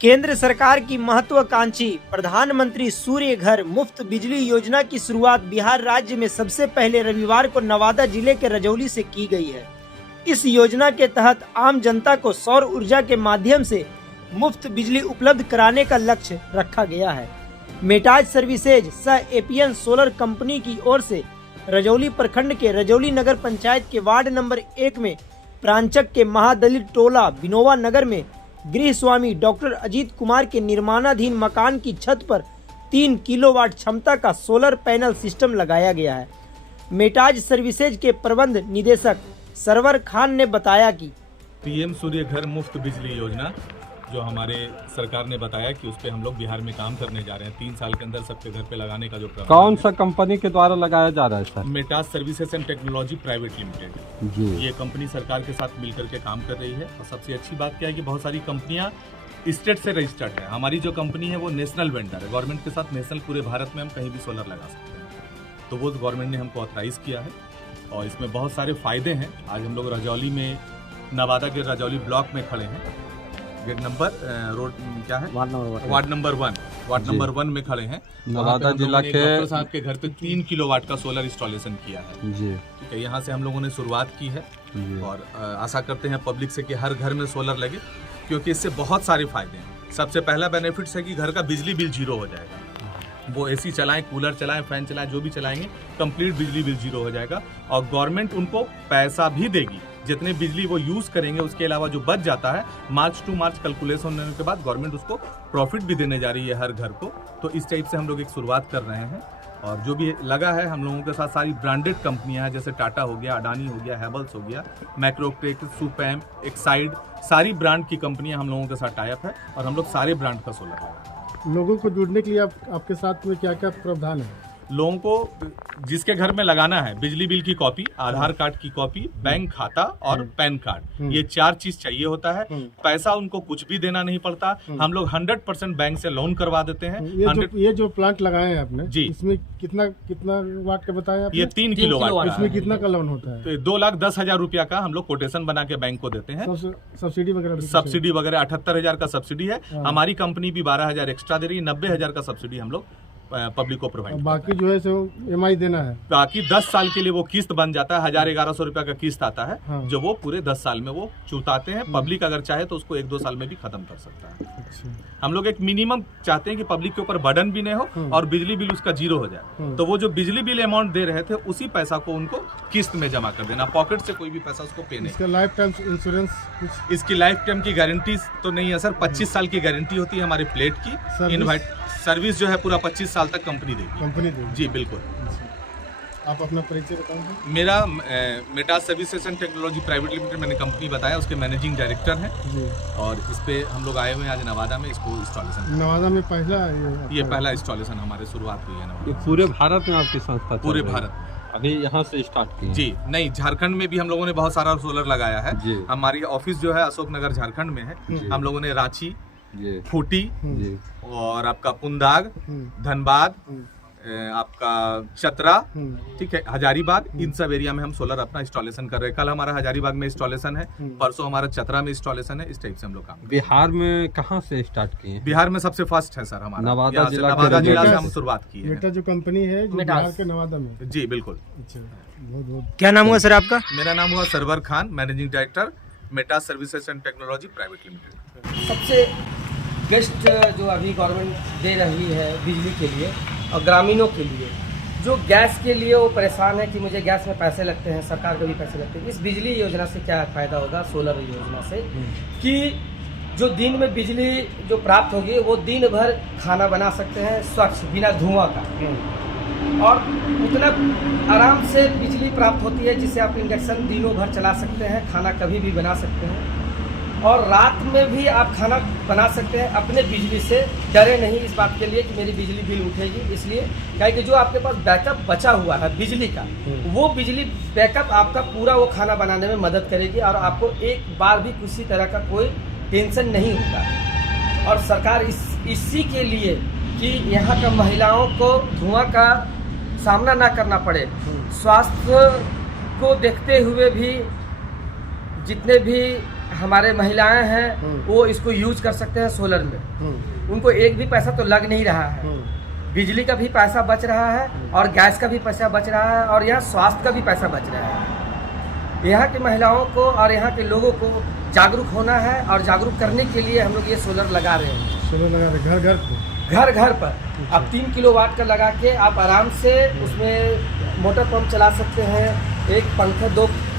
केंद्र सरकार की महत्वाकांक्षी प्रधानमंत्री सूर्य घर मुफ्त बिजली योजना की शुरुआत बिहार राज्य में सबसे पहले रविवार को नवादा जिले के रजौली से की गई है। इस योजना के तहत आम जनता को सौर ऊर्जा के माध्यम से मुफ्त बिजली उपलब्ध कराने का लक्ष्य रखा गया है। मेटाज सर्विसेज सह एपीएन सोलर कंपनी की ओर से रजौली प्रखंड के रजौली नगर पंचायत के वार्ड नंबर 1 में प्रांचक के महादलित टोला बिनोवा नगर में गृह स्वामी डॉक्टर अजीत कुमार के निर्माणाधीन मकान की छत पर 3 किलोवाट क्षमता का सोलर पैनल सिस्टम लगाया गया है। मेटाज सर्विसेज के प्रबंध निदेशक सरवर खान ने बताया कि पीएम सूर्य घर मुफ्त बिजली योजना जो हमारे सरकार ने बताया कि उस पर हम लोग बिहार में काम करने जा रहे हैं। 3 साल के अंदर सबके घर पे लगाने का जो कौन सा कंपनी के द्वारा लगाया जा रहा है sir? Metaz services and technology private limited ji. ये कंपनी सरकार के साथ मिलकर के काम कर रही है। और सबसे अच्छी बात क्या है कि बहुत सारी कंपनियां स्टेट से रजिस्टर्ड है। हमारी जो कंपनी है वो नेशनल वेंडर है, गवर्नमेंट के साथ नेशनल, पूरे भारत में हम कहीं भी सोलर लगा सकते हैं। तो वो गवर्नमेंट ने हमको ऑथराइज किया है और इसमें बहुत सारे फायदे हैं। आज हम लोग रजौली में, नवादा के रजौली ब्लॉक में खड़े हैं। गेट नंबर रोड क्या है, वार्ड नंबर 1 में खड़े हैं। नवादा जिला के डॉक्टर साहब के घर पे 3 किलोवाट का सोलर इंस्टॉलेशन किया है जी। ठीक है, यहाँ से हम लोगों ने शुरुआत की है और आशा करते हैं पब्लिक से कि हर घर में सोलर लगे, क्योंकि इससे बहुत सारे फायदे हैं। सबसे पहला बेनिफिट्स है कि घर का बिजली बिल जीरो हो जाएगा। वो एसी चलाएं, कूलर चलाएं, फैन चलाएं, जो भी चलाएंगे कंप्लीट बिजली बिल जीरो हो जाएगा। और गवर्नमेंट उनको पैसा भी देगी, जितने बिजली वो यूज करेंगे उसके अलावा जो बच जाता है मार्च टू मार्च कैलकुलेशन होने के बाद गवर्नमेंट उसको प्रॉफिट भी देने जा रही है हर घर को। तो इस टाइप से हम लोग एक शुरुआत कर रहे हैं। और जो भी लगा है हम लोगों के साथ सारी ब्रांडेड कंपनियां हैं, जैसे टाटा हो गया, अडानी हो गया, हैवल्स हो गया, मैक्रोटेक, सुपैम, एक्साइड, सारी ब्रांड की कंपनियां हम लोगों के साथ टाई अप है और हम लोग सारे ब्रांड का सोलर लगा। लोगों को जुड़ने के लिए आपके साथ में क्या क्या प्रावधान है? लोगों को जिसके घर में लगाना है बिजली बिल की कॉपी, आधार कार्ड की कॉपी, बैंक खाता और पैन कार्ड, ये 4 चीज चाहिए होता है। पैसा उनको कुछ भी देना नहीं पड़ता। हम लोग 100% बैंक से लोन करवा देते हैं। ये जो प्लांट लगाए हैं आपने जी, इसमें कितना वाट का बताया आपने? ये 3 किलोवाट। इसमें कितना का लोन होता है? तो 2,10,000 रुपया का हम लोग कोटेशन बना के बैंक को देते हैं। सब्सिडी वगैरह 78,000 का सब्सिडी है। हमारी कंपनी भी 12,000 एक्स्ट्रा दे रही है। 90,000 का सब्सिडी हम लोग पब्लिक को प्रोवाइड। बाकी जो है सो EMI देना है। बाकी 10 साल के लिए वो किस्त बन जाता है। 1,000-1,100 रुपया का किस्त आता है। हाँ। जो वो पूरे 10 साल में वो चुकाते हैं। पब्लिक अगर चाहे तो उसको 1-2 साल में भी खत्म कर सकता है। अच्छा। हम लोग एक मिनिमम चाहते हैं कि पब्लिक के ऊपर बर्डन भी नहीं हो और बिजली बिल उसका जीरो हो जाए। तो वो जो बिजली बिल अमाउंट दे रहे थे उसी पैसा को उनको किस्त में जमा कर देना, पॉकेट से कोई भी पैसा उसको पे नहीं। इसका लाइफ टाइम इंश्योरेंस कुछ? इसकी लाइफ टाइम की गारंटी तो नहीं है सर। 25 साल की गारंटी होती है हमारे प्लेट की। इनवाइट सर्विस जो है पूरा 25 साल तक कंपनी देगी। जी बिल्कुल। आप अपना परिचय बताएंगे? मेरा Metaz services and technology private limited, मैंने कंपनी बताया, उसके मैनेजिंग डायरेक्टर हैं जी। और इस पे हम लोग आए हुए हैं आज नवादा में। इसको इंस्टॉलेशन, नवादा में ये पहला इंस्टॉलेशन हमारे शुरुआत हुई है नवादा। पूरे भारत में आपकी संस्था? पूरे भारत में। अभी यहाँ से स्टार्ट की जी नहीं, झारखंड में भी हम लोगों ने बहुत सारा सोलर लगाया है। हमारी ऑफिस जो है अशोक नगर झारखंड में है। हम लोगों ने रांची, खूंटी और आपका पुंदाग, धनबाद, आपका चतरा, ठीक है, हजारीबाग, इन सब एरिया में हम सोलर अपना इंस्टॉलेशन कर रहे हैं। कल हमारा हजारीबाग में इंस्टॉलेशन है, परसों हमारा चतरा में इंस्टॉलेशन है। इस टाइप से हम लोग काम। बिहार में कहाँ से स्टार्ट किए? बिहार में सबसे फर्स्ट है सर हमारा नवादा जिला से हम शुरुआत की है। मेटा जो कंपनी है जो बिहार के नवादा में। जी बिल्कुल। अच्छा, बहुत क्या नाम हुआ सर आपका? मेरा नाम हुआ Sarwar Khan, managing director, Metaz services and technology private limited. सबसे बेस्ट जो अभी गवर्नमेंट दे रही है बिजली के लिए और ग्रामीणों के लिए, जो गैस के लिए वो परेशान है कि मुझे गैस में पैसे लगते हैं, सरकार को भी पैसे लगते हैं। इस बिजली योजना से क्या फ़ायदा होगा, सोलर योजना से, कि जो दिन में बिजली जो प्राप्त होगी वो दिन भर खाना बना सकते हैं स्वच्छ, बिना धुआं का, और उतना आराम से बिजली प्राप्त होती है जिससे आप इंडक्शन दिनों भर चला सकते हैं, खाना कभी भी बना सकते हैं, और रात में भी आप खाना बना सकते हैं अपने बिजली से। डरे नहीं इस बात के लिए कि मेरी बिजली बिल उठेगी, इसलिए क्या कि जो आपके पास बैकअप बचा हुआ है बिजली का, वो बिजली बैकअप आपका पूरा वो खाना बनाने में मदद करेगी और आपको एक बार भी किसी तरह का कोई टेंशन नहीं होगा। और सरकार इसी के लिए कि यहाँ का महिलाओं को धुआं का सामना ना करना पड़े, स्वास्थ्य को देखते हुए भी जितने भी हमारे महिलाएं हैं वो इसको यूज कर सकते हैं सोलर में। उनको एक भी पैसा तो लग नहीं रहा है, बिजली का भी पैसा बच रहा है और गैस का भी पैसा बच रहा है और यहाँ स्वास्थ्य का भी पैसा बच रहा है। यहाँ की महिलाओं को और यहाँ के लोगों को जागरूक होना है और जागरूक करने के लिए हम लोग ये सोलर लगा रहे हैं। सोलर लगा रहे घर घर पे? घर घर पर आप 3 किलोवाट का लगा के आप आराम से उसमें मोटर पंप चला सकते हैं। एक पंखा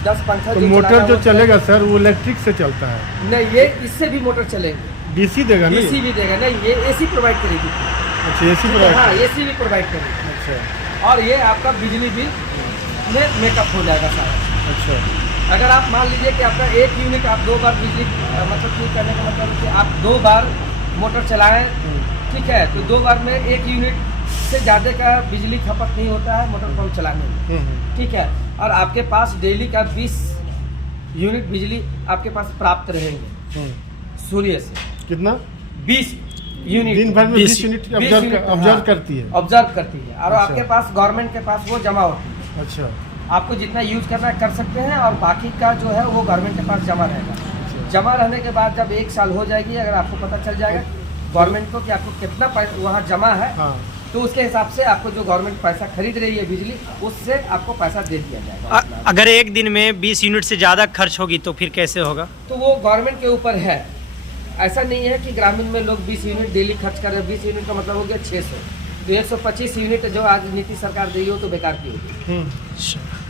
10 पंखा तो मोटर जो चलेगा सर वो इलेक्ट्रिक से चलता है? नहीं, ये इससे भी मोटर चलेगी। डीसी देगा? नहीं, एसी भी देगा। नहीं, ये एसी प्रोवाइड करेगी। अच्छा, एसी प्रोवाइड? हाँ, एसी भी प्रोवाइड करेगी। अच्छा, और ये आपका बिजली बिल में मेकअप हो जाएगा सारा। अच्छा। अगर आप मान लीजिए कि आपका एक यूनिट आप 2 बार बिजली मतलब क्यों करने का मतलब कि आप 2 बार मोटर चलाएं, ठीक है, तो 2 बार में 1 यूनिट से ज़्यादा का बिजली खपत नहीं होता है मोटर पंप चलाने में, ठीक है। और आपके पास डेली का 20 यूनिट बिजली आपके पास प्राप्त रहेंगे सूर्य से। कितना? 20 यूनिट दिन भर में 20 यूनिट ऑब्जर्व करती है? ऑब्जर्व करती है और अच्छा। आपके पास गवर्नमेंट के पास वो जमा होती है। अच्छा, आपको जितना यूज करना है कर सकते हैं और बाकी का जो है वो गवर्नमेंट के पास जमा रहेगा। जमा रहने के बाद जब 1 साल हो जाएगी, अगर आपको पता चल जाएगा गवर्नमेंट को कि आपको कितना पैसा वहाँ जमा है, हाँ, तो उसके हिसाब से आपको जो गवर्नमेंट पैसा खरीद रही है बिजली, उससे आपको पैसा दे दिया जाएगा। अगर एक दिन में 20 यूनिट से ज़्यादा खर्च होगी तो फिर कैसे होगा? तो वो गवर्नमेंट के ऊपर है। ऐसा नहीं है कि ग्रामीण में लोग 20 यूनिट डेली खर्च कर रहे हैं। 20 यूनिट का मतलब हो गया 600, तो 125 यूनिट जो आज नीति सरकार देगी वो तो बेकार की होगी,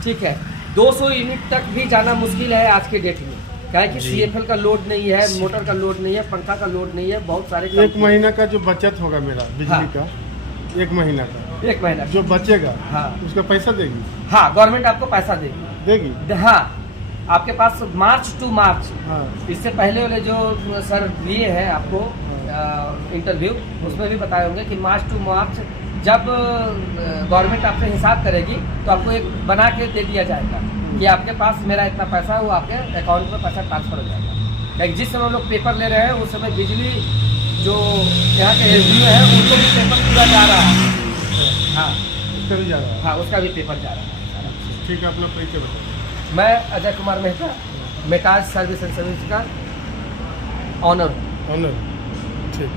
ठीक है। 200 यूनिट तक भी जाना मुश्किल है आज के डेट में, क्या है कि CFL का लोड नहीं है, मोटर का लोड नहीं है, पंखा का लोड नहीं है, बहुत सारे 1 महीना का जो बचत होगा मेरा बिजली हाँ। का, 1 महीना का 1 महीना जो बचेगा, हाँ। उसका पैसा देगी? हाँ, गवर्नमेंट आपको पैसा देगी। हाँ, आपके पास मार्च टू मार्च, हाँ, इससे पहले वाले जो सर दिए हैं आपको इंटरव्यू, उसमें भी बताए होंगे कि मार्च टू मार्च जब गवर्नमेंट आपसे हिसाब करेगी तो आपको एक बना के दे दिया जाएगा कि आपके पास मेरा इतना पैसा है, वो आपके अकाउंट में पैसा ट्रांसफर हो जाएगा। लाइक जिस समय हम लोग पेपर ले रहे हैं उस समय बिजली जो यहाँ के SDO है उनको भी पेपर पूरा जा रहा है। हाँ, उसका भी जा रहा है? हाँ, उसका भी पेपर जा रहा है। ठीक है, अपना परिचय बताओ। मैं Ajay Kumar Mehta, Metaz service and service का ऑनर। ऑनर, ठीक।